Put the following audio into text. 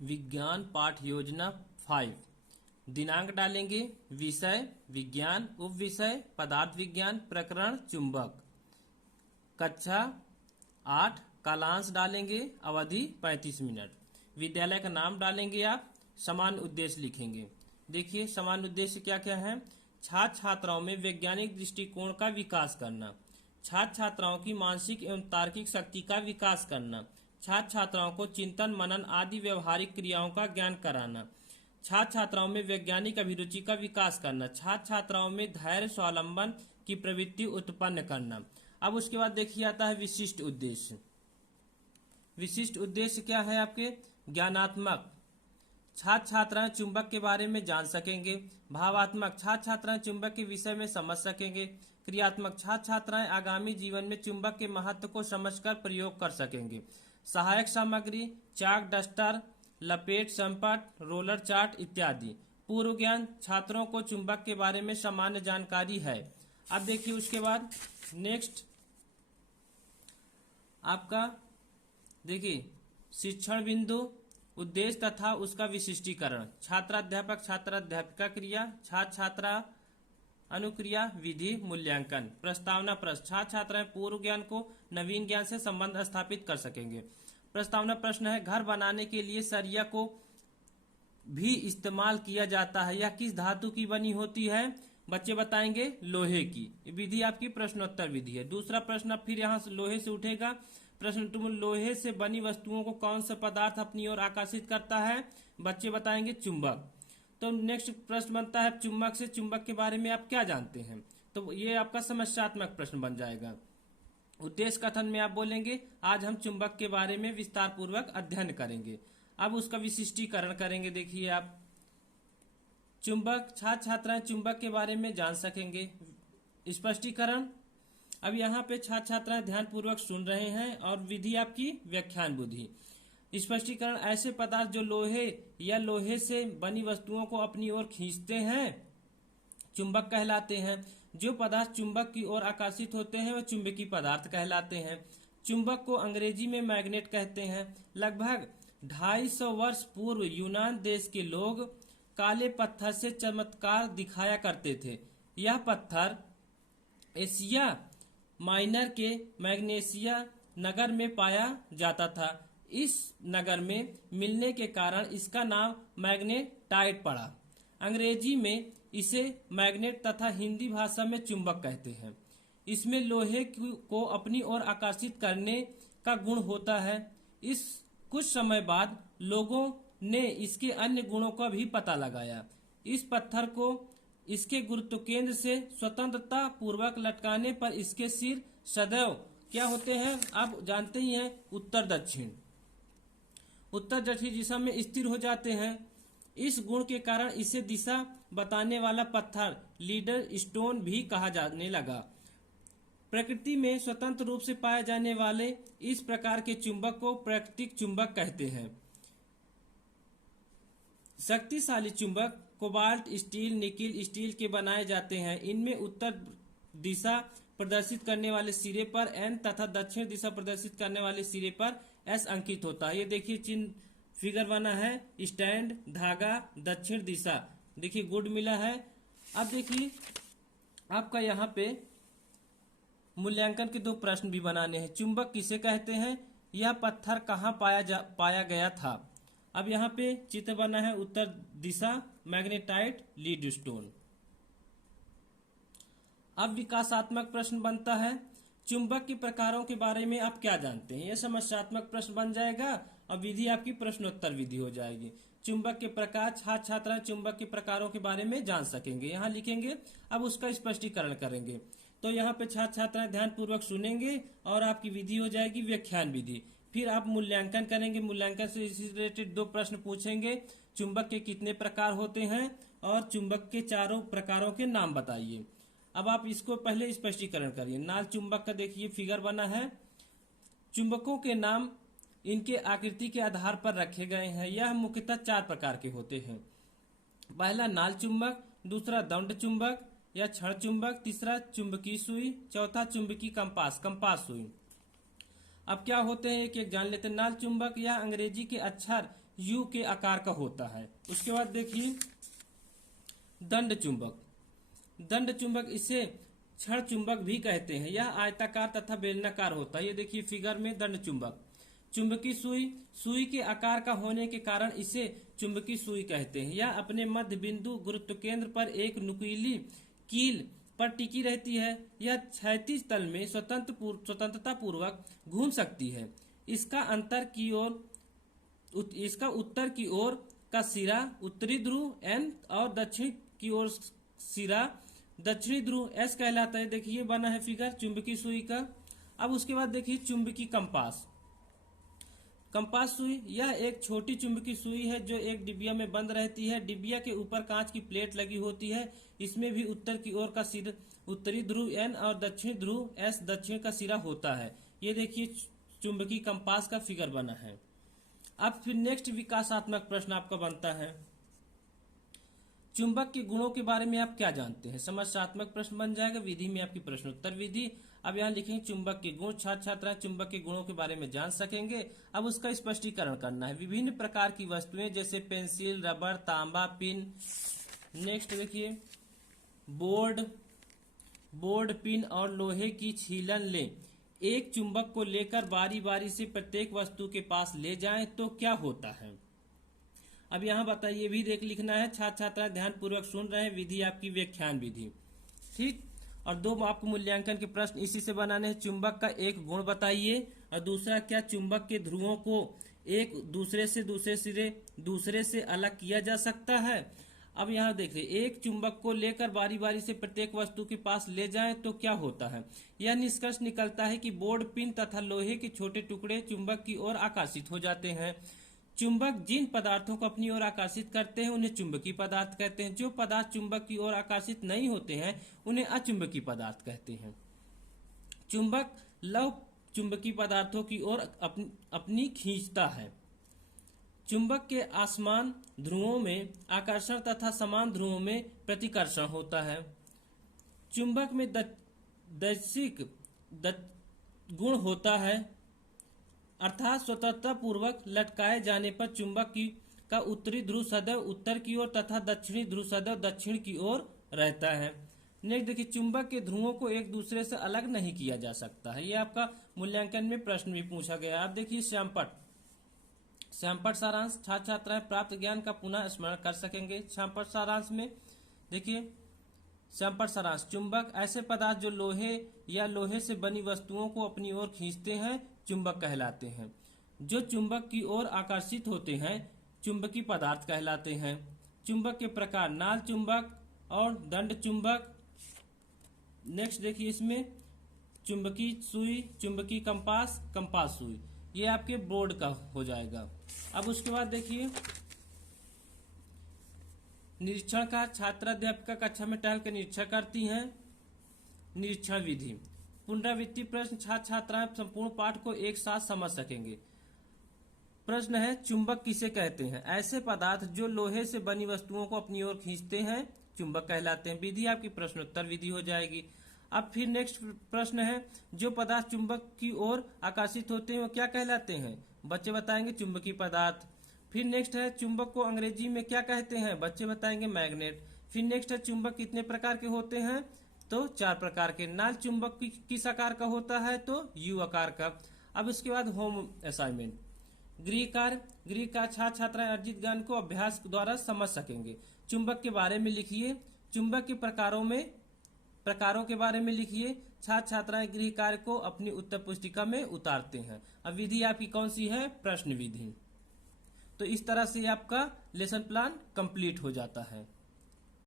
विज्ञान पाठ योजना 5। दिनांक डालेंगे, विषय विज्ञान, उप विषय पदार्थ विज्ञान, प्रकरण चुंबक, कक्षा 8, कालांश डालेंगे, अवधि 35 मिनट। विद्यालय का नाम डालेंगे आप, समान उद्देश्य लिखेंगे। देखिए समान उद्देश्य क्या क्या है। छात्र छात्राओं में वैज्ञानिक दृष्टिकोण का विकास करना, छात्र छात्राओं की मानसिक एवं तार्किक शक्ति का विकास करना, छात्र छात्राओं को चिंतन मनन आदि व्यवहारिक क्रियाओं का ज्ञान कराना, छात्र छात्राओं में वैज्ञानिक अभिरुचि का विकास करना, छात्र छात्राओं में धैर्य स्वावलंबन की प्रवृत्ति उत्पन्न करना। अब उसके बाद देखिए आता है विशिष्ट उद्देश्य। विशिष्ट उद्देश्य क्या है आपके? ज्ञानात्मक, छात्र छात्राएं चुंबक के बारे में जान सकेंगे। भावात्मक, छात्र छात्राएं चुंबक के विषय में समझ सकेंगे। क्रियात्मक, छात्र छात्राएं आगामी जीवन में चुंबक के महत्व को समझकर प्रयोग कर सकेंगे। सहायक सामग्री, चाक, डस्टर, लपेट, संपट, रोलर, चार्ट इत्यादि। पूर्व ज्ञान, छात्रों को चुंबक के बारे में सामान्य जानकारी है। अब देखिए उसके बाद नेक्स्ट आपका देखिए शिक्षण बिंदु, उद्देश्य तथा उसका विशिष्टीकरण, छात्राध्यापक छात्राध्यापिका क्रिया, छात्र छात्रा अनुक्रिया, विधि, मूल्यांकन। प्रस्तावना प्रश्न, छात्र छात्राएं पूर्व ज्ञान को नवीन ज्ञान से संबंध स्थापित कर सकेंगे। प्रस्तावना प्रश्न है, घर बनाने के लिए सरिया को भी इस्तेमाल किया जाता है, यह किस धातु की बनी होती है? बच्चे बताएंगे लोहे की। विधि आपकी प्रश्नोत्तर विधि है। दूसरा प्रश्न अब फिर यहाँ से लोहे से उठेगा। प्रश्न तुम लोहे से बनी वस्तुओं को कौन सा पदार्थ अपनी ओर आकर्षित करता है? बच्चे बताएंगे चुंबक। तो नेक्स्ट प्रश्न बनता है चुंबक से चुंबक के बारे में आप क्या जानते हैं? तो ये आपका समस्यात्मक प्रश्न बन जाएगा। उद्देश्य कथन में आप बोलेंगे आज हम चुंबक के बारे में विस्तार पूर्वक अध्ययन करेंगे। अब उसका विशिष्टीकरण करेंगे। देखिए आप चुंबक, छात्र छात्राएं चुंबक के बारे में जान सकेंगे। स्पष्टीकरण, अब यहाँ पे छात्र छात्राएं ध्यान पूर्वक सुन रहे हैं। और विधि आपकी व्याख्यान बुद्धि। स्पष्टीकरण, ऐसे पदार्थ जो लोहे या लोहे से बनी वस्तुओं को अपनी ओर खींचते हैं चुंबक कहलाते हैं। जो पदार्थ चुंबक की ओर आकर्षित होते हैं वह चुंबकीय पदार्थ कहलाते हैं। चुंबक को अंग्रेजी में मैग्नेट कहते हैं। लगभग 250 वर्ष पूर्व यूनान देश के लोग काले पत्थर से चमत्कार दिखाया करते थे। यह पत्थर एशिया माइनर के मैग्नेसिया नगर में पाया जाता था। इस नगर में मिलने के कारण इसका नाम मैग्नेटाइट पड़ा। अंग्रेजी में इसे मैग्नेट तथा हिंदी भाषा में चुंबक कहते हैं। इसमें लोहे को अपनी ओर आकर्षित करने का गुण होता है। इस कुछ समय बाद लोगों ने इसके अन्य गुणों का भी पता लगाया। इस पत्थर को इसके गुरुत्व केंद्र से स्वतंत्रता पूर्वक लटकाने पर इसके सिर सदैव क्या होते हैं? आप जानते ही हैं, उत्तर दक्षिण। उत्तर दक्षिण दिशा में स्थिर हो जाते हैं। इस गुण के कारण इसे दिशा बताने वाला पत्थर लीडर स्टोन भी कहा जाने लगा। प्रकृति में स्वतंत्र रूप से पाए जाने वाले इस प्रकार के चुंबक को प्राकृतिक चुंबक कहते हैं। शक्तिशाली चुंबक कोबाल्ट स्टील, निकिल स्टील के बनाए जाते हैं। इनमें उत्तर दिशा प्रदर्शित करने वाले सिरे पर N तथा दक्षिण दिशा प्रदर्शित करने वाले सिरे पर S अंकित होता है। ये देखिए चिन्ह फिगर बना है, स्टैंड, धागा, दक्षिण दिशा, देखिए गुड मिला है। अब देखिए आपका यहाँ पे मूल्यांकन के 2 प्रश्न भी बनाने हैं। चुंबक किसे कहते हैं? यह पत्थर कहाँ पाया गया था? अब यहाँ पे चित्र बना है, उत्तर दिशा, मैग्नेटाइट, लीड स्टोन। अब विकासात्मक प्रश्न बनता है, चुंबक के प्रकारों के बारे में आप क्या जानते हैं? यह समस्यात्मक प्रश्न बन जाएगा और विधि आपकी प्रश्नोत्तर विधि हो जाएगी। चुंबक के प्रकार, छात्र छात्राएं चुंबक के प्रकारों के बारे में जान सकेंगे, यहाँ लिखेंगे। अब उसका स्पष्टीकरण करेंगे। तो यहाँ पे छात्र छात्राएं ध्यान पूर्वक सुनेंगे और आपकी विधि हो जाएगी व्याख्यान विधि। फिर आप मूल्यांकन करेंगे। मूल्यांकन से इससे रिलेटेड 2 प्रश्न पूछेंगे। चुंबक के कितने प्रकार होते हैं और चुंबक के 4 प्रकारों के नाम बताइए। अब आप इसको पहले स्पष्टीकरण करिए। नाल चुंबक का देखिए फिगर बना है। चुंबकों के नाम इनके आकृति के आधार पर रखे गए हैं। यह मुख्यतः 4 प्रकार के होते हैं। पहला नाल चुंबक, दूसरा दंड चुंबक या क्षण चुंबक, तीसरा चुंबकीय सुई, चौथा चुंबकीय कंपास सुई। अब क्या होते हैं एक एक जान लेते हैं। नाल चुंबक या अंग्रेजी के अक्षर यू के आकार का होता है। उसके बाद देखिए दंड चुंबक। दंड चुंबक इसे क्षण चुंबक भी कहते हैं। यह आयताकार तथा बेलनाकार होता है। ये देखिए फिगर में दंड चुंबक। चुंबकी सुई, सुई के आकार का होने के कारण इसे चुंबकी सुई कहते हैं। यह अपने मध्य बिंदु गुरुत्व केंद्र पर एक नुकीली कील पर टिकी रहती है। यह क्षैतिज तल में स्वतंत्रता पूर्वक घूम सकती है। इसका उत्तर की ओर का सिरा उत्तरी ध्रुव N और दक्षिण की ओर सिरा दक्षिणी ध्रुव S कहलाता है। देखिए बना है फिगर चुंबकी सुई का। अब उसके बाद देखिए चुंबकी कंपास। कंपास सुई, यह एक छोटी चुंबकी सुई है जो एक डिबिया में बंद रहती है। डिबिया के ऊपर कांच की प्लेट लगी होती है। इसमें भी उत्तर की ओर का सिरा उत्तरी ध्रुव N और दक्षिणी ध्रुव S दक्षिण का सिरा होता है। ये देखिए चुंबकी कंपास का फिगर बना है। अब फिर नेक्स्ट विकासात्मक प्रश्न आपका बनता है, चुंबक के गुणों के बारे में आप क्या जानते हैं। समस्यात्मक प्रश्न बन जाएगा। विधि में आपकी प्रश्नोत्तर विधि। अब यहाँ लिखेंगे चुंबक के गुण। छात्र छात्राएं चुंबक के गुणों के बारे में जान सकेंगे। अब उसका स्पष्टीकरण करना है। विभिन्न प्रकार की वस्तुएं जैसे पेंसिल, रबर, तांबा, पिन। नेक्स्ट देखिए बोर्ड, पिन और लोहे की छीलन लें। एक चुंबक को लेकर बारी बारी से प्रत्येक वस्तु के पास ले जाएं तो क्या होता है। अब यहाँ बताइए भी लिखना है। छात्र छात्रा ध्यान पूर्वक सुन रहे हैं। विधि आपकी व्याख्यान विधि, ठीक। और दो आपको मूल्यांकन के प्रश्न इसी से बनाने हैं। चुंबक का एक गुण बताइए और दूसरा क्या चुंबक के ध्रुवों को एक दूसरे से अलग किया जा सकता है। अब यहाँ देखिए एक चुंबक को लेकर बारी बारी से प्रत्येक वस्तु के पास ले जाएं तो क्या होता है। यह निष्कर्ष निकलता है कि बोर्ड, पिन तथा लोहे के छोटे टुकड़े चुंबक की ओर आकर्षित हो जाते हैं। चुंबक जिन पदार्थों को अपनी ओर आकर्षित करते हैं उन्हें चुंबकीय पदार्थ कहते हैं। जो पदार्थ चुंबक की ओर आकर्षित नहीं होते हैं उन्हें अचुंबकीय पदार्थ कहते हैं। चुंबक लौह चुंबकीय पदार्थों की ओर अपनी खींचता है। चुंबक के असमान ध्रुवों में आकर्षण तथा समान ध्रुवों में प्रतिकर्षण होता है। चुंबक में दैशिक गुण होता है, अर्थात स्वतंत्रता पूर्वक लटकाए जाने पर चुंबक का उत्तरी ध्रुव सदैव उत्तर की ओर तथा दक्षिणी ध्रुव सदैव दक्षिण की ओर रहता है। नेक्स्ट देखिए चुंबक के ध्रुवों को एक दूसरे से अलग नहीं किया जा सकता है। ये आपका मूल्यांकन में प्रश्न भी पूछा गया। आप देखिए श्यामपट सारांश। छात्र छात्राएं प्राप्त ज्ञान का पुनः स्मरण कर सकेंगे। श्यामपट सारांश में देखिए श्यामपट सारांश, चुंबक ऐसे पदार्थ जो लोहे या लोहे से बनी वस्तुओं को अपनी ओर खींचते हैं चुंबक कहलाते हैं। जो चुंबक की ओर आकर्षित होते हैं चुंबकीय पदार्थ कहलाते हैं। चुंबक के प्रकार नाल चुंबक और दंड चुंबक। नेक्स्ट देखिए इसमें चुंबकीय सुई, चुंबकीय कंपास, कंपास सुई, ये आपके बोर्ड का हो जाएगा। अब उसके बाद देखिए निरीक्षण का। छात्राध्यापिका कक्षा में टहल कर निरीक्षण करती हैं। निरीक्षण विधि, पुनरावृत्ति प्रश्न। छात्र छात्राएं संपूर्ण पाठ को एक साथ समझ सकेंगे। प्रश्न है चुंबक किसे कहते हैं। ऐसे पदार्थ जो लोहे से बनी वस्तुओं को अपनी ओर खींचते हैं चुंबक कहलाते हैं। विधि आपकी प्रश्नोत्तर विधि हो जाएगी। अब फिर नेक्स्ट प्रश्न है जो पदार्थ चुंबक की ओर आकर्षित होते हैं वो क्या कहलाते हैं। बच्चे बताएंगे चुंबकीय पदार्थ। फिर नेक्स्ट है चुंबक को अंग्रेजी में क्या कहते हैं। बच्चे बताएंगे मैग्नेट। फिर नेक्स्ट है चुंबक कितने प्रकार के होते हैं तो 4 प्रकार के। नाल चुंबक किस आकार का होता है तो U आकार का। अब इसके बाद होम असाइनमेंट, गृह कार्य छात्र छात्राएं अर्जित ज्ञान को अभ्यास द्वारा समझ सकेंगे। चुंबक के बारे में लिखिए। चुंबक के प्रकारों के बारे में लिखिए। छात्र छात्राएं गृह कार्य को अपनी उत्तर पुस्तिका में उतारते हैं। अब विधि आपकी कौन सी है, प्रश्न विधि। तो इस तरह से आपका लेसन प्लान कंप्लीट हो जाता है।